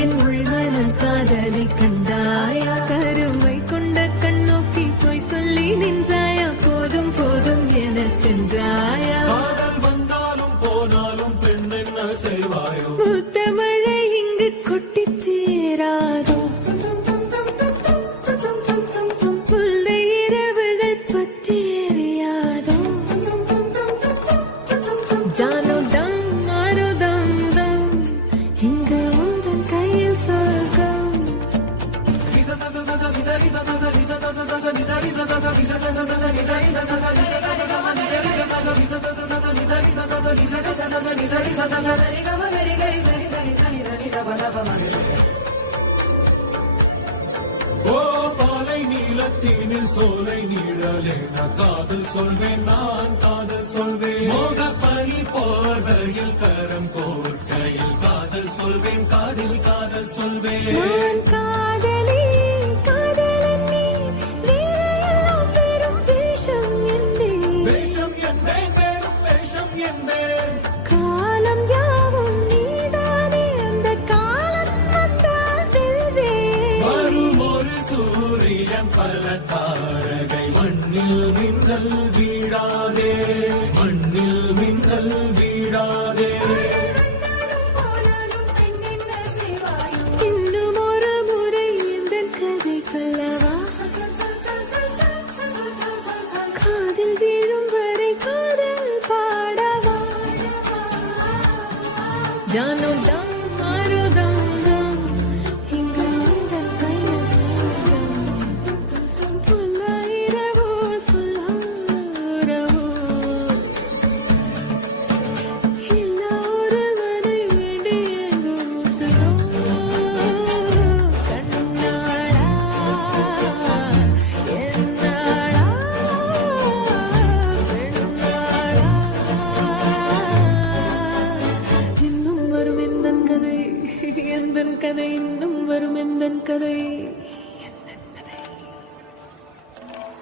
என் உள்மன காதலை கண்டாயா கருமை கொண்ட கண்ணோக்கி போய் சொல்லி நின்றாயா போதும் போதும் என சென்றாயா வந்தாலும் போனாலும் பெண் என்ன செய்வாயோ முத்தமழை இங்கு கொட்டி சேராதோ சொல்லை இரவுகள் பத்தி எறியாதோ ஜானோ தம் மாரோ தம் தம் இங்கு உந்தன் கையில் சொர்க்கம் ஓ பாலை நீளத்தீனில் சோலை நீழலே நான் காதல் சொல்வேன் நான் காதல் சொல்வேன் மோக பனி போர்வையில் கரம் கோர்க்கையில் காதல் சொல்வேன் காதில் காதல் சொல்வேன் நான் காதலி காதலன் நீ வேறையெல்லாம் பெரும் வேஷம் என்பேன் வேஷம் என்பேன் வேறும் வேஷம் என்பேன் காலம் யாவும் நீதானே அந்த காலம் வந்தால் செல்வேன் வரும் ஒரு சூரியன் பல தாரகை மண்ணில் மின்னல் வீழாதே மண்ணில் மின்னல் வீழாதே இன்னும் ஒரு முறை இந்த கதை சொல்லவா காதில் வீழும் வரை காதல் பாடவா ஜானோ